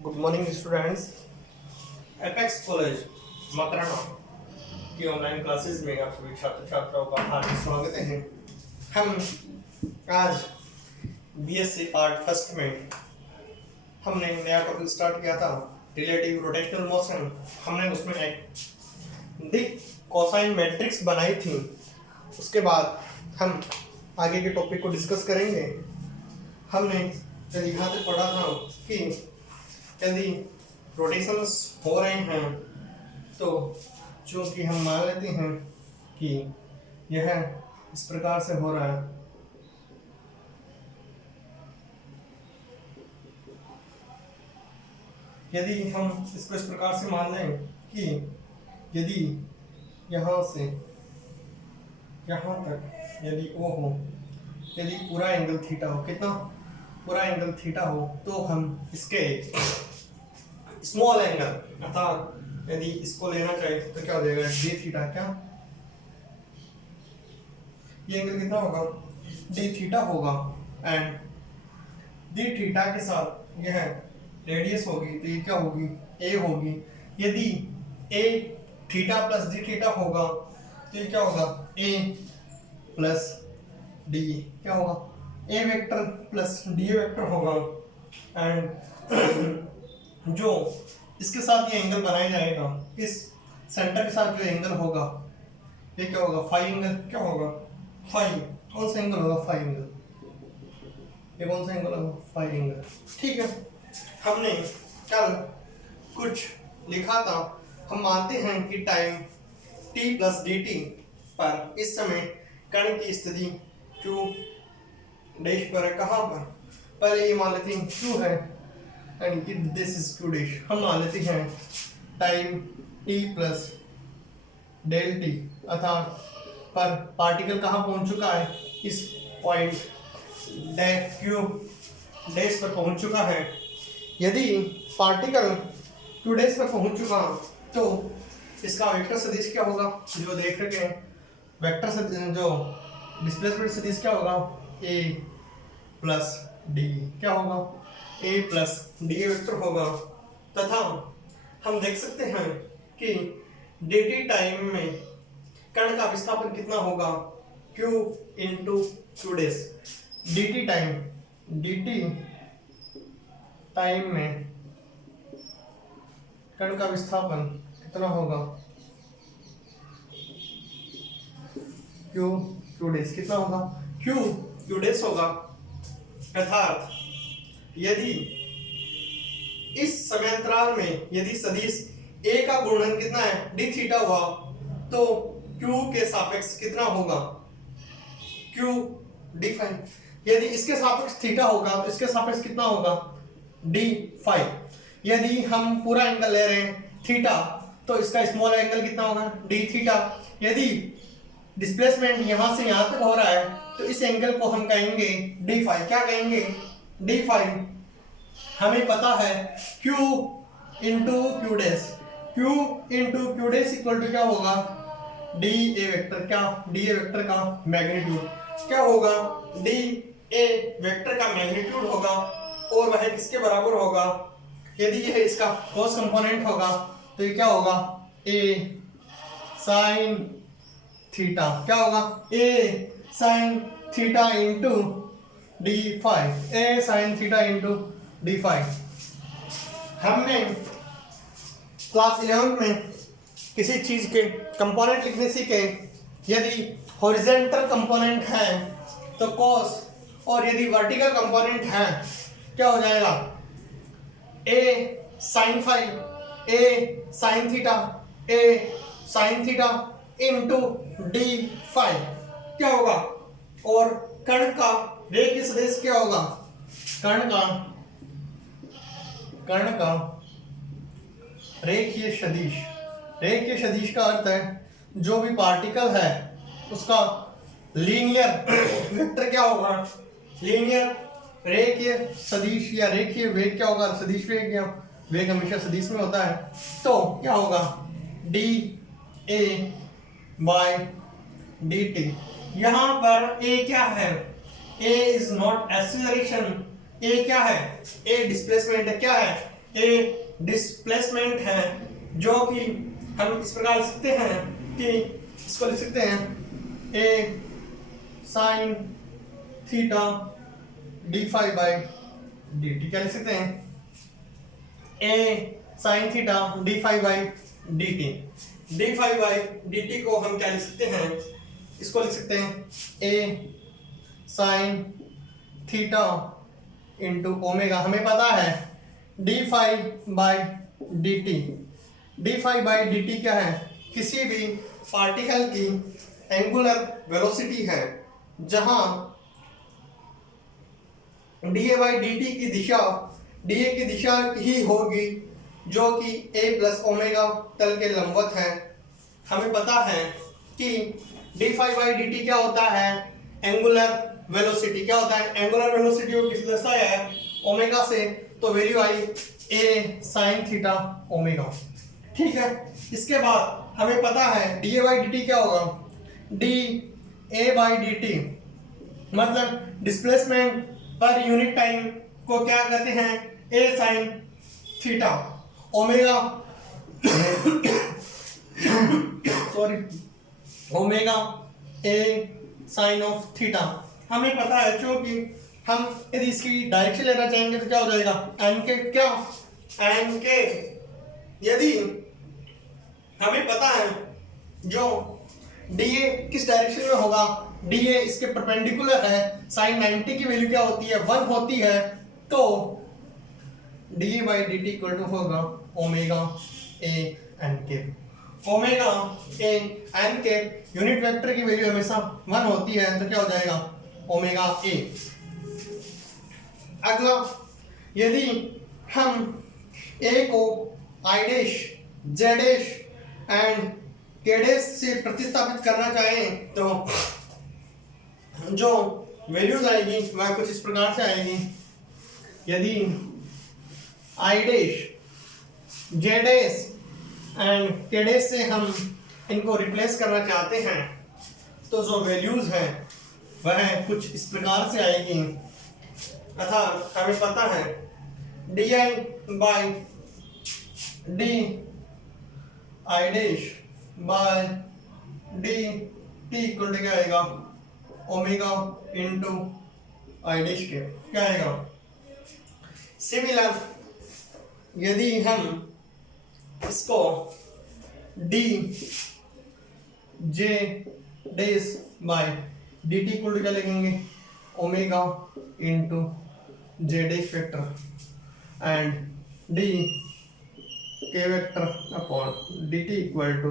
Good morning students. Apex college Makrana की online classes में आप सभी छात्र छात्राओं का हार्दिक स्वागत है। हम आज बीएससी पार्ट फर्स्ट में हमने नया टॉपिक स्टार्ट किया था, रिलेटिव रोटेशनल मोशन। हमने उसमें एक दी कोसाइन मैट्रिक्स बनाई थी। उसके बाद हम आगे के टॉपिक को डिस्कस करेंगे। हमने यहाँ तक पढ़ा था कि यदि रोटेशंस हो रहे हैं तो चूंकि हम मान लेते हैं कि यह इस प्रकार से हो रहा है, यदि हम इसको इस प्रकार से मान लें कि यदि यहाँ से यहाँ तक यदि O हो, यदि पूरा एंगल थीटा हो, कितना पूरा एंगल थीटा हो, तो हम इसके स्मॉल एंगल अर्थात यदि इसको लेना चाहे तो क्या हो जाएगा, डी थीटा। क्या ये एंगल कितना होगा, डी थीटा होगा। एंड डी थीटा के साथ यह रेडियस होगी तो ये क्या होगी, ए होगी। यदि ए थीटा प्लस डी थीटा होगा तो ये क्या होगा, ए प्लस डी क्या होगा, ए वेक्टर प्लस डी वेक्टर होगा। एंड जो इसके साथ ये एंगल बनाया जाएगा, इस सेंटर के साथ जो एंगल होगा ये क्या होगा, फाई एंगल। क्या होगा, फाई। कौन सा एंगल होगा, फाई एंगल। ये कौन सा एंगल होगा, फाई एंगल। ठीक है, हमने कल कुछ लिखा था। हम मानते हैं कि time t plus D T पर इस समय कण की स्थिति q डैश पर है। कहाँ पर, पहले ये मान लेते हैं q है and this is q dash. हम मान लेते हैं time t plus del t अर्थात पर पार्टिकल कहाँ पहुंच चुका है, इस पॉइंट q डैश पर पहुंच चुका है। यदि पार्टिकल q डैश पर पहुंच चुका तो इसका वेक्टर सदिश क्या होगा, जो देख रहे हैं वेक्टर सदिश, जो डिस्प्लेसमेंट सदिश क्या होगा, a प्लस डी। क्या होगा, a प्लस डी वेक्टर होगा। तथा हम देख सकते हैं कि dt टाइम में कण का विस्थापन कितना होगा, q into q dash. dt time में कण का विस्थापन कितना होगा, क्यू डैश कितना होगा, क्यू डैश होगा। अर्थात यदि इस समयांतराल में यदि सदिश a का गुणन कितना है, डी थीटा हुआ, तो q के सापेक्ष कितना होगा, q डी फाई। यदि इसके सापेक्ष थीटा होगा तो इसके सापेक्ष कितना होगा, डी फाई। यदि हम पूरा एंगल ले रहे हैं थीटा तो इसका स्मॉल एंगल कितना होगा, डी थीटा। यदि डिस्प्लेसमेंट यहां से यहां तक हो रहा है तो इस एंगल को हम कहेंगे डी फाई। क्या कहेंगे, डी फाई। हमें पता है q into q dash, q into q dash equal to क्या होगा, डी ए वेक्टर। क्या, डी ए वेक्टर का मैग्नीट्यूड क्या होगा, डी ए वेक्टर का मैग्नीट्यूड होगा। और वह किसके बराबर होगा, यदि यह इसका cos कंपोनेंट होगा तो ये क्या होगा, a साइन थीटा। क्या होगा, a sine theta into D phi, a sine theta into D phi. हमने क्लास 11 में किसी चीज के कंपोनेंट लिखने सीखे। यदि हॉरिजॉन्टल कंपोनेंट है तो cos, और यदि वर्टिकल कंपोनेंट है क्या हो जाएगा, a sine phi, a sine theta, a sine theta into D phi. क्या होगा, और कण का रेखीय सदिश क्या होगा, कण का रेखीय सदिश। रेखीय सदिश का अर्थ है जो भी पार्टिकल है उसका लीनियर वेक्टर क्या होगा, लीनियर रेखीय सदिश या रेखीय वेग क्या होगा, सदिश वेग या वेग हमेशा सदिश में होता है। तो क्या होगा, D a by D t. यहां पर a क्या है, a is not acceleration, a क्या है, ए डिस्प्लेसमेंट है, क्या है, ए डिस्प्लेसमेंट है, जो कि हम इस प्रकार लिख सकते हैं कि इसको लिख सकते हैं ए sine theta D phi by D T. क्या लिख सकते हैं? ए sine theta D phi by D T. D phi by D T को हम क्या लिख सकते हैं? इसको लिख सकते हैं ए साइन थीटा इंटू ओमेगा। हमें पता है d phi by D T. D phi by D T क्या है? किसी भी पार्टिकल की एंगुलर वेलोसिटी है, जहां D A by D T की दिशा डी ए की दिशा ही होगी, जो कि ए प्लस ओमेगा तल के लंबवत है। हमें पता है कि d phi by D T क्या होता है? Angular velocity. क्या होता है? एंगुलर वेलोसिटी को किस दर्शाया है? ओमेगा से, तो वैल्यू आई ए साइन थीटा ओमेगा। ठीक है, इसके बाद हमें पता है D A by D T क्या होगा? D A by D T मतलब डिस्प्लेसमेंट पर यूनिट टाइम को क्या कहते हैं? ए sine theta omega sorry omega A sine of theta. हमें पता है, क्योंकि हम यदि इसकी डायरेक्शन लेना चाहेंगे तो क्या हो जाएगा? एन के क्या? एन के यदि हमें पता है जो डी ए किस डायरेक्शन में होगा, डी ए इसके परपेंडिकुलर है, साइन 90 की वैल्यू क्या होती है? 1 होती है, तो d A by D T equal to होगा omega a n k. Omega a n k unit vector की वैल्यू हमेशा 1 होती है, तो क्या हो जाएगा? Omega a. अगला, यदि हम ए को i dash Z dash and k dash से प्रतिस्थापित करना चाहें, तो जो वैल्यूज आएगी वह कुछ इस प्रकार से आएगी। यदि आई dash Z dash and k dash से हम इनको रिप्लेस करना चाहते हैं, तो जो वैल्यूज हैं वह कुछ इस प्रकार से आएगी। अर्थात हमें पता है d I by D I dash by D T equal to क्या आएगा? ओमेगा इंटू आई डैश के। क्या आएगा? सिमिलर, यदि हम इसको D J dash by D T equal to क्या लिखेंगे? Omega into J dash vector and D K vector upon D T equal to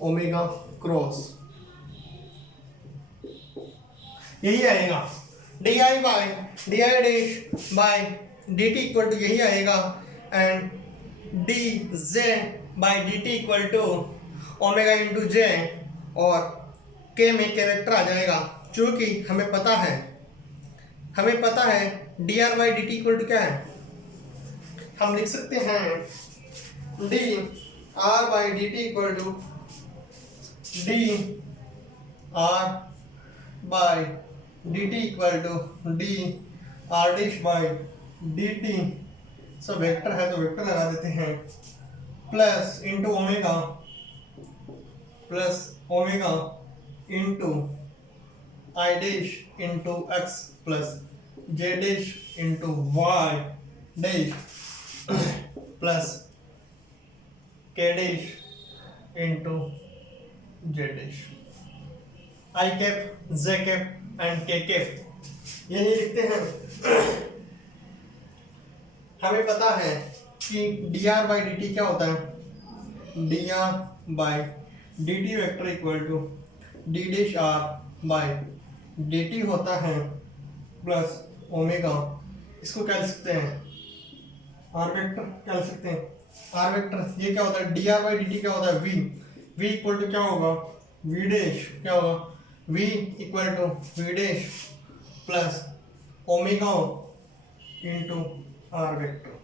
omega cross, यही आएगा। D I by D I dash by D T equal to यही आएगा, and D J by D T equal to omega into J, और K में के vector आ जाएगा। क्योंकि हमें पता है D R by D T equal to क्या है? हम लिख सकते हैं d are by D T equal to d are by D T equal to d are dash by D t. सब वेक्टर है तो वेक्टर लगा देते हैं, plus into omega plus omega into i dash into x plus j dash into y dash plus k dash into J dash. I cap J cap and के cap यही लिखते हैं। हमें पता है कि d are by D T क्या होता है? D R by D t vector equal to D dash r by D t होता है प्लस ओमेगा। इसको क्या लिख सकते हैं? R vector. क्या लिख सकते हैं? R vector. ये क्या होता है? D R by D T क्या होता है? वी। वी इक्वल टू क्या होगा? वी डैश क्या होगा? V equal to v dash plus omega into r vector.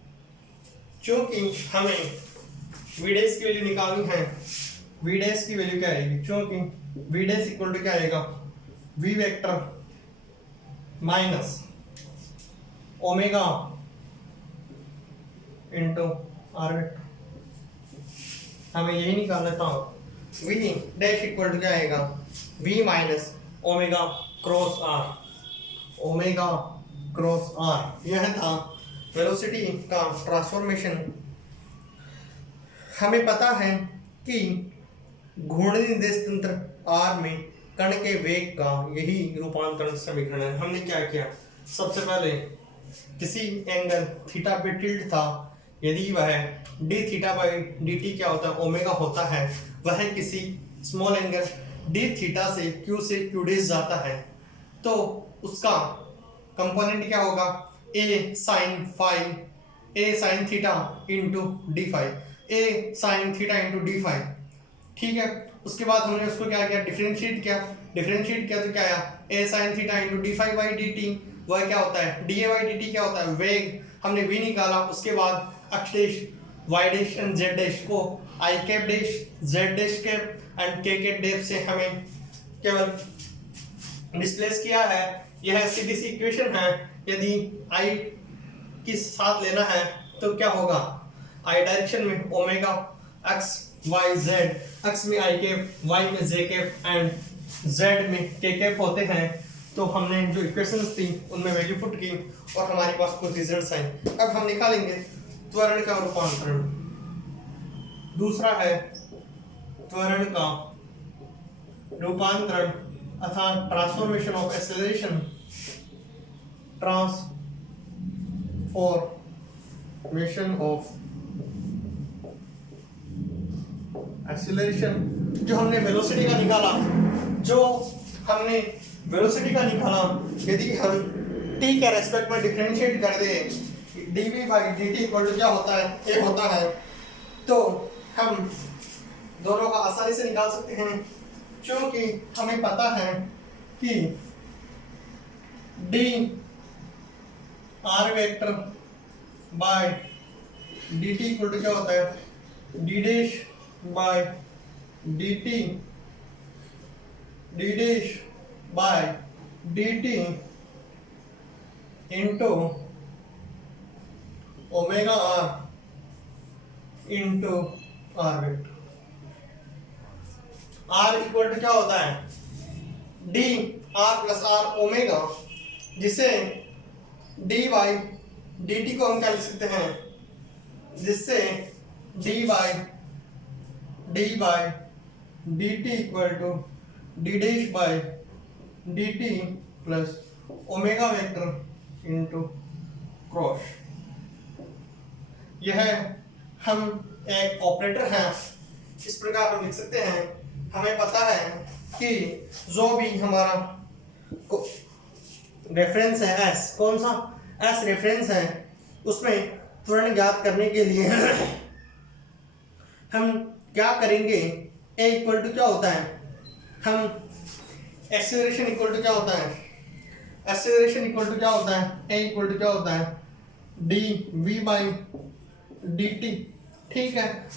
क्योंकि हमें वी डैश की वैल्यू निकालनी है, वी डैश की वैल्यू क्या आएगी? क्योंकि वी डैश इक्वल टू क्या आएगा? V vector minus omega into r vector. हमें यही निकालना था। वी डैश इक्वल टू क्या आएगा, v minus omega cross r, omega cross r. यह था वेलोसिटी का ट्रांसफॉर्मेशन। हमें पता है कि घूर्णन निर्देश तंत्र आर में कण के वेग का यही रूपांतरण समीकरण है। हमने क्या किया, सबसे पहले किसी एंगल थीटा पे टिल्ट था, यदि वह D theta by D T क्या होता है, ओमेगा होता है, वह किसी स्मॉल एंगल डी थीटा से क्यू डेज जाता है, तो उसका कंपोनेंट क्या होगा, A sine phi, A sine theta into D phi, A sine theta into D phi. ठीक है, उसके बाद हमने उसको क्या किया, डिफरेंशिएट किया तो क्या आया, A sine theta into D phi by D T, वह क्या होता है, D A by D T क्या होता है, वेग। हमने वी निकाला, उसके बाद X dash Y dash and Z dash को I cap dash Z dash cap and के कैप डैश से हमें केवल डिस्प्लेस किया है। यह सीधी सी इक्वेशन है। यदि आई के साथ लेना है तो क्या होगा, आई डायरेक्शन में omega x y z, x में आई कैप, वाई में जे कैप एंड जेड में के कैप होते हैं। तो हमने जो इक्वेशंस थी उनमें वैल्यू पुट की और हमारे पास कुछ रिजल्ट्स आए। अब हम निकालेंगे त्वरण का रूपांतरण। दूसरा है त्वरण का रूपांतरण अर्थात transformation of acceleration, transformation of acceleration. जो हमने वेलोसिटी का निकाला, यदि हम t के रेस्पेक्ट में डिफरेंशिएट कर दे, dv by dt equal to क्या होता है, a होता है, तो हम दोनों का आसानी से निकाल सकते हैं, क्योंकि हमें पता है कि d r vector by dt equal to क्या होता है, d dash by dt, d dash by dt into omega r into r vector. R equal to क्या होता है, D r plus r omega, जिसे डी बाई डी टी को हम क्या लिख सकते हैं, जिससे d by D T equal to D dash by D T plus omega vector into cross. यह हम एक ऑपरेटर है, इस प्रकार हम लिख सकते हैं। हमें पता है कि जो भी हमारा रेफरेंस है एस, कौन सा एस रेफरेंस है, उसमें त्वरण ज्ञात करने के लिए हम क्या करेंगे, ए इक्वल टू क्या होता है, हम एक्सेलरेशन इक्वल टू क्या होता है, एक्सेलरेशन इक्वल टू क्या होता है, ए इक्वल टू क्या होता है, d we by D t. ठीक है,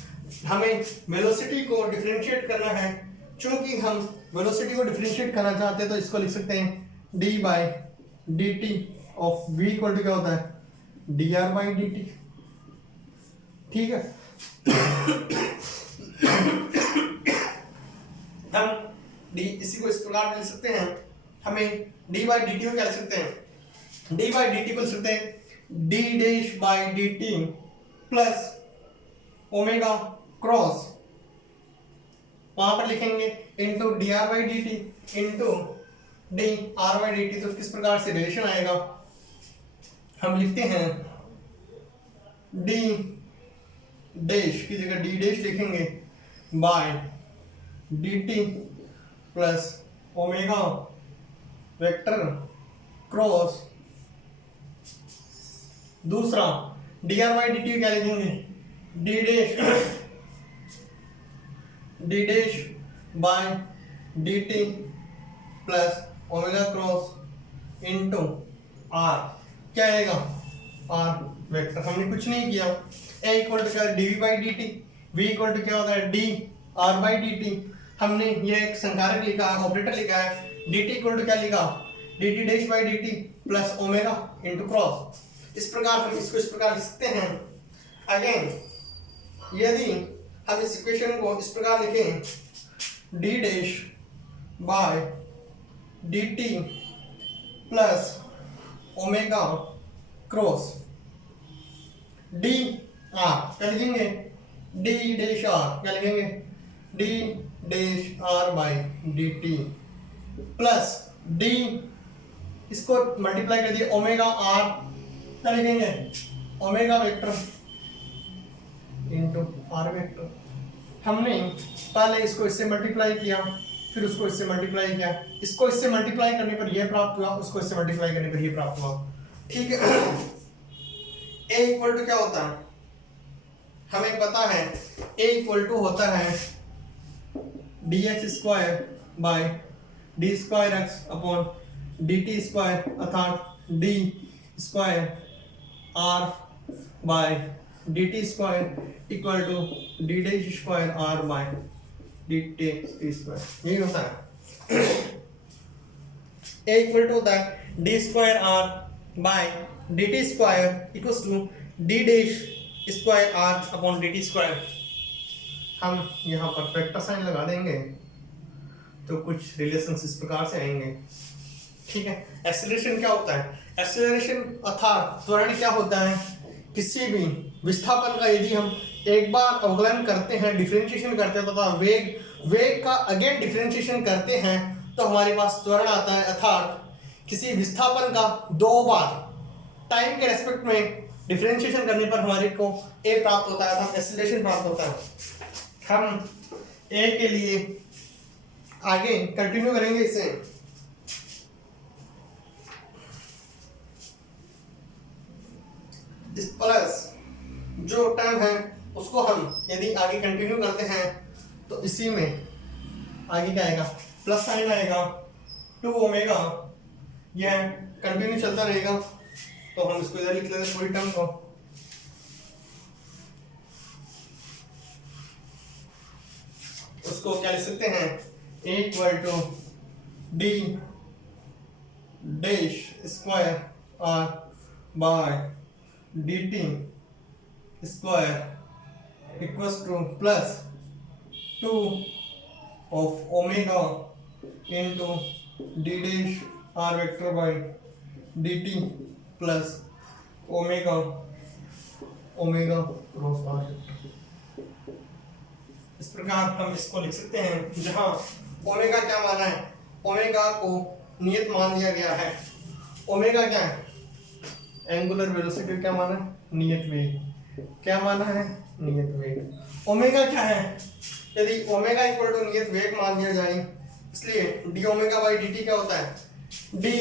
हमें वेलोसिटी को डिफरेंशिएट करना है। चूंकि हम वेलोसिटी को डिफरेंशिएट करना चाहते हैं तो इसको लिख सकते हैं d by D t of v equal to क्या होता है, D R by D t. ठीक है, हम डी इसी को इस प्रकार लिख सकते हैं। हमें डी बाई डी टी को क्या लिख सकते हैं, डी बाई डी टी को लिख सकते हैं D dash by D T plus omega cross, वहां पर लिखेंगे into D are by D T into D are by D T. तो किस प्रकार से रिलेशन आएगा, हम लिखते हैं डी डैश की जगह डी डैश लिखेंगे by D T plus omega vector cross. दूसरा D are by D T क्या लिखेंगे, D dash by D T plus omega cross into R, क्या आएगा, आर वेक्टर। हमने कुछ नहीं किया, ए इक्वल टू क्या, D we by D T, V equal to क्या होता है, D R by D T. हमने ये एक संकारक लिखा है, ऑपरेटर लिखा है, डी टी इक्वल टू क्या लिखा, D T dash by D T plus omega into cross. इस प्रकार हम इसको इस प्रकार लिख सकते हैं। अगेन यदि हम इस इक्वेशन को इस प्रकार लिखें, d dash by D T plus omega cross d r, क्या लिखेंगे, डी डैश आर, क्या लिखेंगे, D dash r by D T plus d, इसको मल्टीप्लाई कर दिए ओमेगा आर, क्या लिखेंगे, omega vector into r vector. हमने पहले इसको इससे मल्टीप्लाई किया, फिर उसको इससे मल्टीप्लाई किया, इसको इससे मल्टीप्लाई करने पर यह प्राप्त हुआ, उसको इससे मल्टीप्लाई करने पर यह प्राप्त हुआ। ठीक है। ए इक्वल टू क्या होता है, हमें पता है ए इक्वल टू होता है D X square by D square X upon D T square, अर्थात D square R by D T square equal to D dash square R by D T square. यही होता है। A equal to होता है D square R by D T square equal to D dash square R upon D T square. हम यहाँ पर vector sign लगा देंगे तो कुछ रिलेशंस इस प्रकार से आएंगे। ठीक है। एक्सेलरेशन क्या होता है, एक्सेलरेशन अर्थात त्वरण क्या होता है, किसी भी विस्थापन का यदि हम एक बार अवकलन करते हैं, डिफरेंशिएशन करते हैं तथा वेग का अगेन डिफरेंशिएशन करते हैं तो हमारे पास त्वरण आता है। अर्थात किसी विस्थापन का दो बार टाइम के रेस्पेक्ट में डिफरेंशिएशन करने पर हमारे को ए प्राप्त होता है, अर्थात एक्सेलरेशन प्राप्त होता है। हम ए के लिए आगे कंटिन्यू करेंगे इसे। इस प्लस जो टर्म है उसको हम यदि आगे कंटिन्यू करते हैं तो इसी में आगे क्या आएगा, प्लस साइन आएगा, 2 ओमेगा, यह कंटिन्यू चलता रहेगा। तो हम इसको इधर लिख लेते हैं पूरी टर्म को। उसको क्या लिख सकते हैं, A equal to D dash square R by D T square equals to plus 2 of omega into D dash R vector by D T plus omega cross R vector. इस प्रकार हम इसको लिख सकते हैं, जहां ओमेगा क्या माना है, ओमेगा को नियत मान लिया गया है। ओमेगा क्या है, एंगुलर वेलोसिटी, क्या माना है, नियत वेग। क्या माना है, नियत वेग। ओमेगा क्या है, यदि ओमेगा इक्वल टू नियत वेग मान लिया जाए, इसलिए d omega by D T क्या होता है, d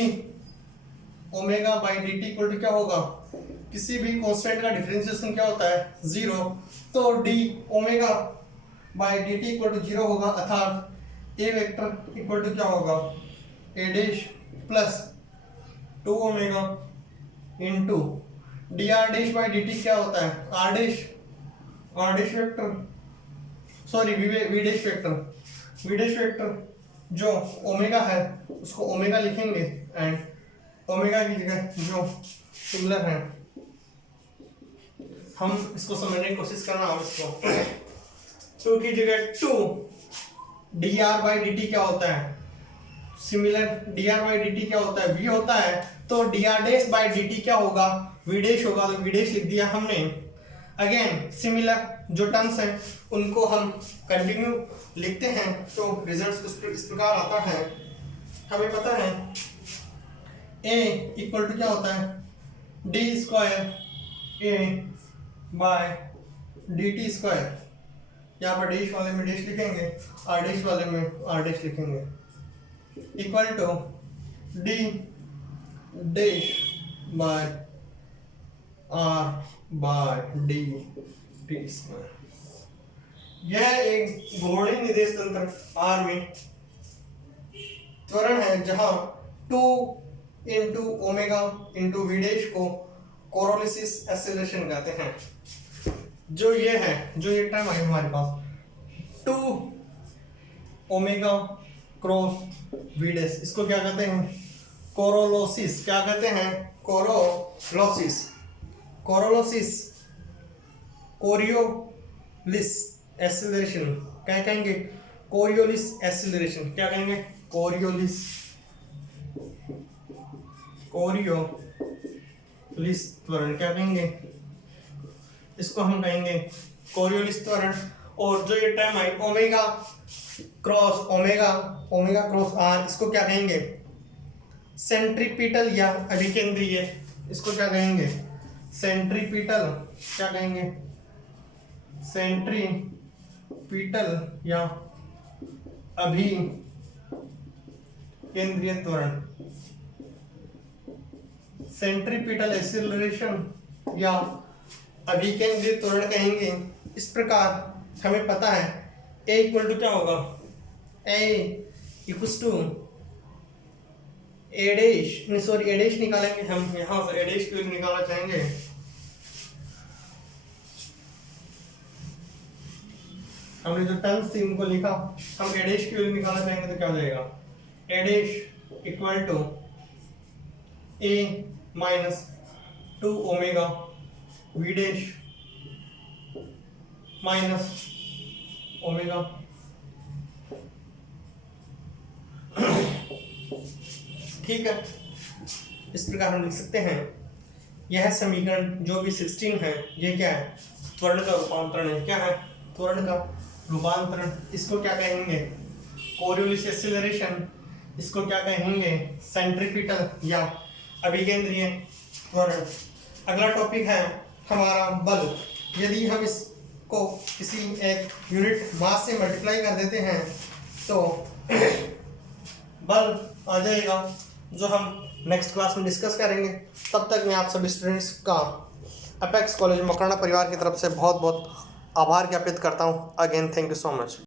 omega by D T equal to क्या होगा, किसी भी कांस्टेंट का डिफरेंशिएशन क्या होता है, 0। तो D omega by D T equal to 0 होगा, अर्थात ए वेक्टर इक्वल टू क्या होगा, A dash plus 2 omega into D are dash by D T क्या होता है, R dash vector, sorry V dash vector जो ओमेगा है उसको ओमेगा लिखेंगे एंड ओमेगा की जगह जो सिमिलर है, हम इसको समझने की कोशिश करना। और इसको 2 की जगह 2 D R by D T क्या होता है, similar D R by D T क्या होता है, वी होता है। तो D R dash by D T क्या होगा, वी डैश होगा, तो वी डैश लिख दिया हमने। अगेन सिमिलर जो टर्म्स हैं उनको हम कंटिन्यू लिखते हैं तो रिजल्ट इस प्रकार आता है। हमें पता है a इक्वल टू क्या होता है, D square A by D T square, यहाँ पर डैश वाले में डैश लिखेंगे, आर डैश वाले में आर डैश लिखेंगे, equal to D dash by r by D T square. यह एक घूर्णी निर्देश तंत्र आर में त्वरण है, जहां 2 into omega into v dash को कोरोलिसिस एक्सेलरेशन कहते हैं। जो ये है, जो ये टर्म है हमारे पास 2 ओमेगा क्रॉस वी डैश, इसको क्या कहते हैं, कोरोलोसिस। क्या कहते हैं, कोरोलोसिस। कोरियोलिस एक्सेलरेशन, क्या कहेंगे? कोरियोलिस एक्सेलरेशन, क्या कहेंगे? कोरियोलिस त्वरण, क्या कहेंगे? इसको हम कहेंगे कोरियोलिस त्वरण। और जो ये टर्म है ओमेगा क्रॉस आर, इसको क्या कहेंगे? सेंट्रीपिटल या अभिकेंद्रीय, इसको क्या कहेंगे? सेंट्रीपिटल, क्या कहेंगे? सेंट्रीपिटल या अभिकेंद्रीय त्वरण, सेंट्रीपिटल एक्सीलरेशन या अभिकेंद्रीय त्वरण कहेंगे। इस प्रकार हमें पता है A इक्वल टू क्या होगा? A equals to A dash निकालेंगे हम, यहाँ से A डैश क्यों निकालना चाहेंगे? हमने जो टर्म्स थी उनको लिखा, हम A डैश क्यों निकालना चाहेंगे तो क्या हो जाएगा? A dash equal to A minus 2 omega V dash minus omega. ठीक है, इस प्रकार हम लिख सकते हैं। यह समीकरण जो भी 16 है, ये क्या है? त्वरण का रूपांतरण है। क्या है? त्वरण का रूपांतरण। इसको क्या कहेंगे? Coriolis acceleration. इसको क्या कहेंगे? सेंट्रीपिटल या अभिकेंद्रीय त्वरण। अगला टॉपिक है हमारा बल। यदि हम इसको किसी एक यूनिट मास से मल्टीप्लाई कर देते हैं तो बल आ जाएगा, जो हम नेक्स्ट क्लास में डिस्कस करेंगे। तब तक मैं आप सभी स्टूडेंट्स का अपेक्स कॉलेज मकराना परिवार की तरफ से बहुत बहुत आभार ज्ञापित करता हूँ। Again thank you so much.